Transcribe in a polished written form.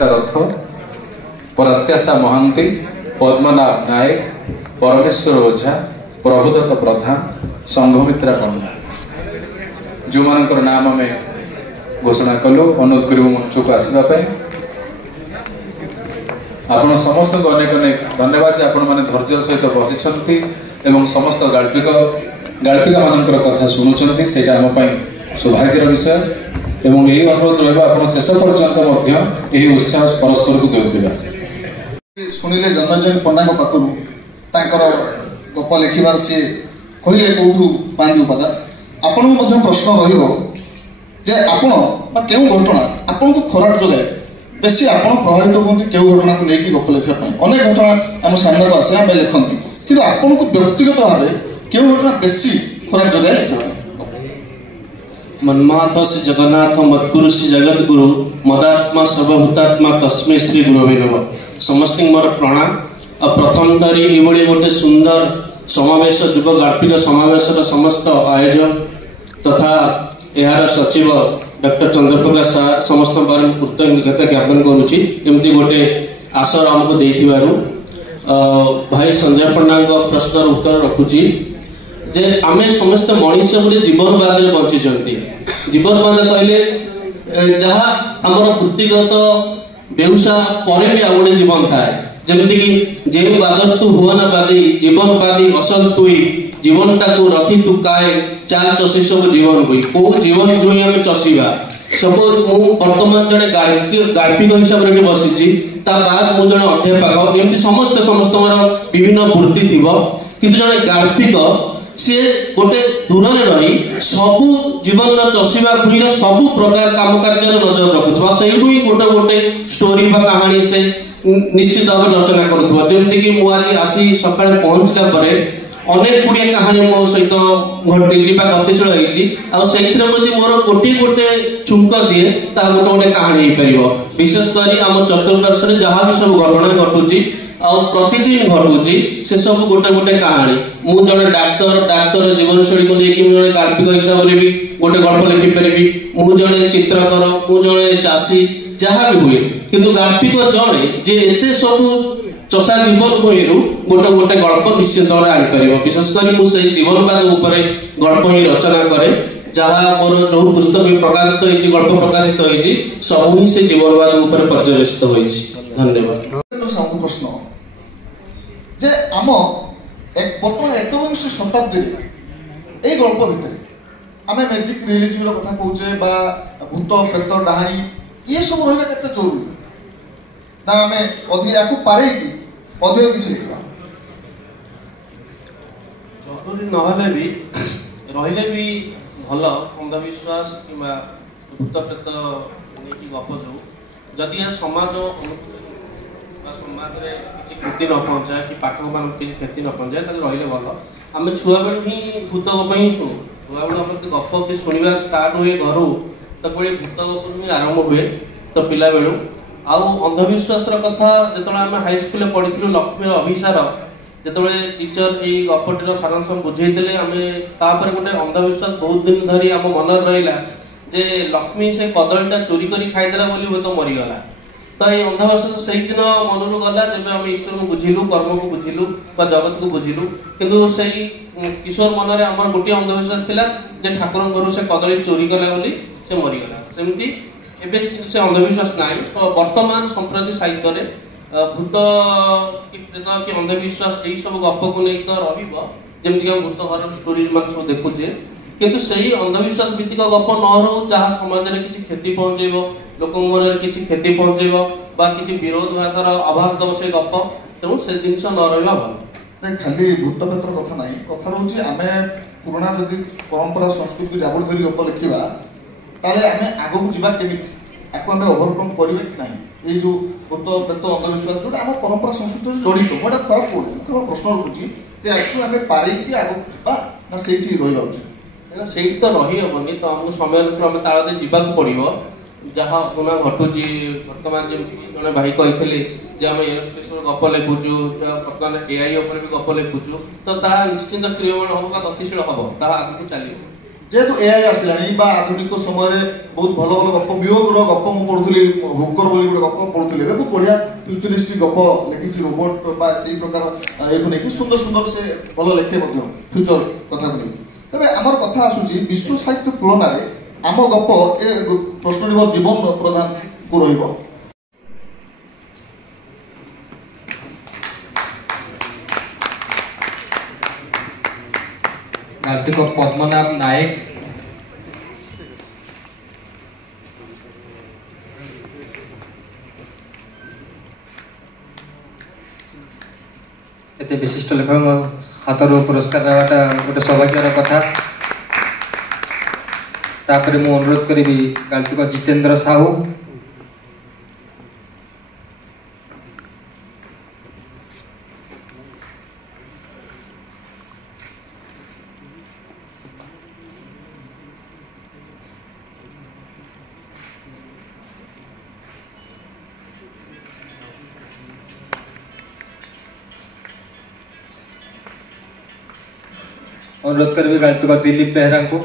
बबिता रथ, प्रत्याशा महांती, पद्मनाभ नायक, परमेश्वर ओझा, प्रभुदत्त प्रधान, संघमित्रा पंडा जो मानकर नाम आम घोषणा कलु। अनुरोध करूँ मंच को आसवाई। आपण समस्त को अनेक अनेक धन्यवाद जे आपण माने धैर्य सहित बसिछंती एवं समस्त गाल्पिका मानकर कथा शुणुचंती। सेटा हम पई सौभाग्यर विषय एवं यही अनुरोध रहबा आपण शेष पर्यंत मध्य यही उत्साह परस्पर को देउतिबा। सुनिले जन्मजन पंडा को पाखरु ताकर गप लिखिबार से कहिले कोठु पांदी उपादा आपण मध्य प्रश्न रहिबो जे आपण बा केउ घटना आपण को खराब जगह बेसी आपण प्रभावित होती केउ घटना को लेकिन गप लिखा अनेक घटना आम सामने को आसे आम लिखती कि आपण को व्यक्तिगत भाव केउ घटना बेसी खराब जगह लिखा। मन्माथ श्री जगन्नाथ मद्गुरु श्री जगत गुरु मदात्मा सर्वभूतात्मा तस्मै श्री गुरवे नमः। समस्त मोर प्रणाम। प्रथम थरी ये गोटे सुंदर समावेश युव गाल्पिक समावेश समस्त आयोजक तथा यार सचिव डॉक्टर चंद्रप्रकाश सार समस्त बार कृतज्ञता ज्ञापन करुच्ची एमती गोटे आसर आमको देथिबारु। भाई संजय पंडा प्रश्न उत्तर रखुची जे आमे समस्त मनुष्य गोटे जीवनवाद में बंची। जीवनवाद कहले जहाँ आमर वृत्तिगत बेउसा पर भी आ गोटे जीवन थाए जमती कि जे बादर तू हुआना बादी जीवनवादी असल तुई जीवनटा को रखी तू काए चाल चषी सब जीवन को कौ जीवन को आम चषा। सपोज मु बर्तमान जड़े गाल्पिक हिसाब से बसी बाद मु जड़े अध्यापक एमती समस्त विभिन्न वृत्ति थी किंतु जड़े गाल्पिक सी गोटे दूर रही सबू जीवन चषा भूईर सबू प्रकार काम कार्य नजर रखुवा से गोटे गोटे स्टोरी बा कहानी से निश्चित भाव रचना करुवा। जमती कि मुझे आसी सका पहुँचला अनेक गुड़िया कहानी मो सहित घटी गतिशील होती मोर गोटे गोटे छुंक दिए गोटे गोटे कहानी हो पार। विशेषकर आम चतुर्पार्श्व जहाँ भी सब घटना घटुची प्रतिदिन घटुची से सब गोटे गोटे कहानी। मु जड़े डाक्तर जीवन शैली को लेकिन जड़े गाल्पिक हिसाब से भी गोटे गल्प लिखिपारि। मु जड़े चित्रकर मु जड़े चाषी जहाँ भी हुए किंतु गाल्पिक जड़े जे एते सब चषा जीवन भूमि गोटे गोटे गल्प निश्चित भाव में आनीपर। विशेषकर मुझे जीवनवाद उपर गल्प ही रचना करे जहाँ मोर जो पुस्तक भी प्रकाशित होती गल्प प्रकाशित होती सब ही से जीवनवाद उपर पर्यवेसित होती। धन्यवाद। प्रश्न जे आम बर्तमान एकविंश शताब्दी ये गल्प भितर आम मैजिक रियलिज्म कथा कौचे भूत प्रेत डाहाणी ये सब रहा के जरूरी ना आम अधिक पारे अधिक किसी लिखा जरूरी नहले भी रहिले भी भल अंधविश्वास कि भूत प्रेत नहीं गप जो जदि समाज समाज रे किसी क्षति न पहुँचाए कि पाठक मान किसी क्षति न पहुँचाए रही भल। आम छुआ बेलू ही भूत गप ही शुणु छुआ बेलू आम गप कि शुणा स्टार्ट हुए घर तो बड़े भूत गप ही आरंभ हुए तो पिला बेलू आउ अंधविश्वास कथा जो आम हाईस्कल पढ़ी लक्ष्मी अभिसार जो टीचर ये गपटर सारांश बुझे आम तापर गोटे अंधविश्वास बहुत दिन धरी आम मन रहा जे लक्ष्मी से कदलीटा चोरी कर खाईदेला बोली तो मरीगला। तो ये अंधविश्वास से दिन मन गला जब आम ईश्वर को बुझिलु कर्म को बुझिलु जगत को बुझिलु किंतु से किशोर मन में आम गोटे अंधविश्वास थिला जे ठाकुर घर से कदली चोरी कला बोली से मरीगला। सेमती एवं से अंधविश्वास ना तो वर्तमान संप्रति साहित्य में भूत कि प्रेत कि अंधविश्वास यही सब गप को नहीं तो रमती हम भूत घर स्टोरीज मान सब देखुचे किंतु सही अंधविश्वास भित्तिक गप न रो जहाँ समाज में किसी क्षति पहुँचेब लोक मन किसी क्षति पहुँचेब कि विरोध भाषार आभास दब से गप तेणु से जिनस न रहा भल। खाली भूत प्रेतर कथा ना कथा रोच आम पुराणा जदि परंपरा संस्कृति को जाबड़ कर गप लिखा ताले आम आग को जीवा केमी आपको आम ओभरकम करेंगे कि ना ये जो भूत प्रेत अंधविश्वास जो आम परंपरा संस्कृति जड़ित गोटे फरक पड़े प्रश्न रखुच्छी आपको आम पारे आग को ना से रही से तो रही हेनी तो आमको समय क्रम ताल जावाक पड़ो जहाँ पुनः घटुची बर्तमान जमी जड़े भाई कही आम एरोस्पेस गप लिखुचु बर्तमान एआई भी गप लिखुचु तो निश्चिंत क्रियमाण हम गतिशील हम आगे चलो जेहेतु एआई आसिलानी बा आधुनिक समय बहुत भल भल गप वियोगर गप मु पढ़ुली हुकर बोली गोटे गप पढ़ुली बहुत बढ़िया फ्यूचरिस्टिक गप लिखी रोबोट बा से प्रकार ये नहीं सुंदर सुंदर से भल लिखे फ्यूचर कथा को नहीं तेज आमर कथा आसूची विश्व साहित्य तुलन में आम गप ए प्रश्न जीवन प्रदान को रहिबो। गाल्पिक पद्मनाभ नायक एते विशिष्ट लेखक हाथर पुरस्कार देवाटा गोटे सौभाग्यर कथा। तापर मु अनुरोध करी गाल्पिक जितेंद्र साहू अनुरोध करी गाल्पिक दिलीप बेहरा को